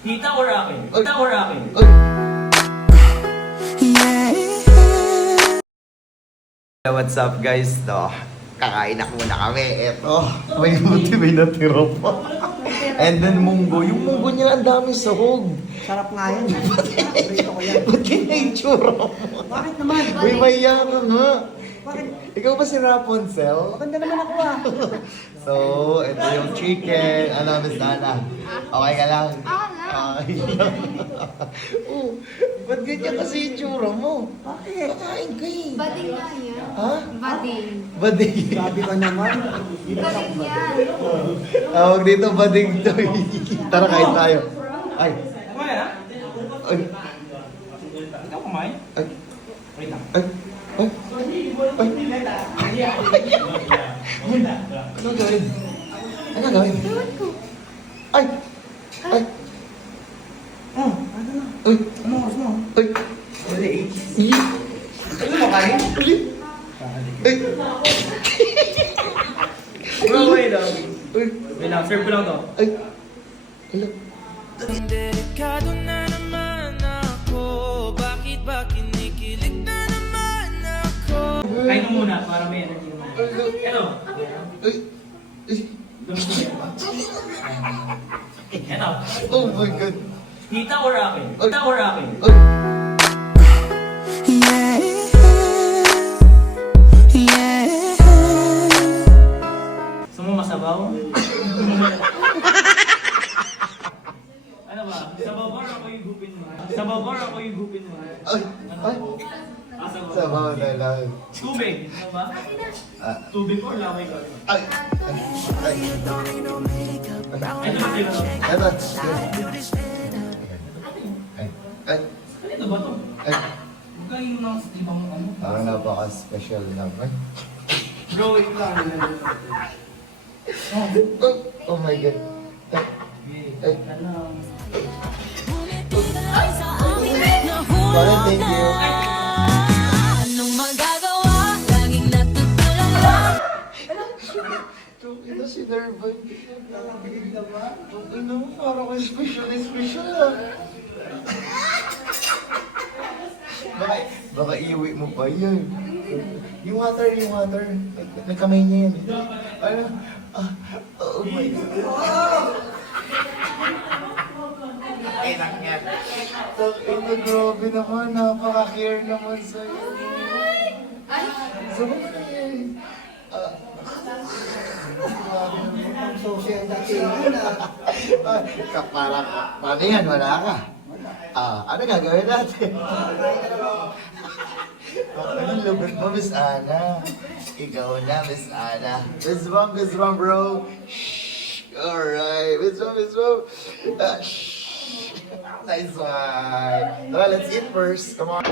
Tita or akin? Tita or akin? What's up guys? No, kakain na muna kami. Eto, may buti may natira pa. And then munggo. Yung munggo niya ang dami sahog. Sarap nga yan. Paborito ko yan. Ba't yun na yung tsura mo? Bakit naman? May maya ka nga. Bakit? Ikaw ba si Rapunzel? Maganda naman ako ah. So, ito yung chicken. Ano, Miss Ana? Okay ka lang? Okay lang. Oh, ba't ganyan kasi yung tsura mo? Bakit? Kakain ka eh. Bading nga yan. Ha? Bading. Bading. Sabi ka naman. Bading yan. Tawag dito, bading to. Tara, kain tayo. Ay. Kumain ha? Ay. Ikaw kumain? Ay. Wait lang. Ay. Ay. Ano gawin? Ano gawin? Ay. Ay. Oh, ano na? Ay. Ano oras mo? Ay. Wala Ano mo kain? Ay. Ay. Bro, wait lang. Ay. Wait lang, serve ko lang to. Ay. Hello. Delikado na naman ako. Bakit ba kinikilig na naman ako? Kain mo muna para may energy naman. Ito. Ay. Ay. Ito. Oh my God. Tita or akin? Tita or akin? Ay. Gusto mo masabaw? Ano ba? Sabaw ba or ako yung gupin mo? Sabaw ba or ako yung gupin mo? Ay. Ay. Sabaw. Sabaw na lang. Tubig. Ano ba? Ah. Tubig or lamay ka? Ay. Ay. Ito na sila. Ano? Ay. Ay. Ano ba to? Ay. Huwag kayo ng ibang ano. Parang napaka-special naman. Bro, wait lang. Oh my God. Ay. Ay. Parang thank you. Anong magagawa? Laging natutulala. Ito si Nervan. Ano, parang may special ah. Baka iuwi mo pa yan. Yung water. Nagkamay niya yan. Ano? Ah, oh my God. Enak yan. Ito, grabe naman. Napaka-care naman sa'yo. Sabi na yan. Ang social dati yun ah. Paano yan? Wala ka. Ano gagawin natin? Ano lubot mo, Miss Ana? Ikaw na, Miss Ana. Miss Mom, bro. Shh. Alright. Miss Mom. Shh. Nice one. Well, let's eat first. Come on.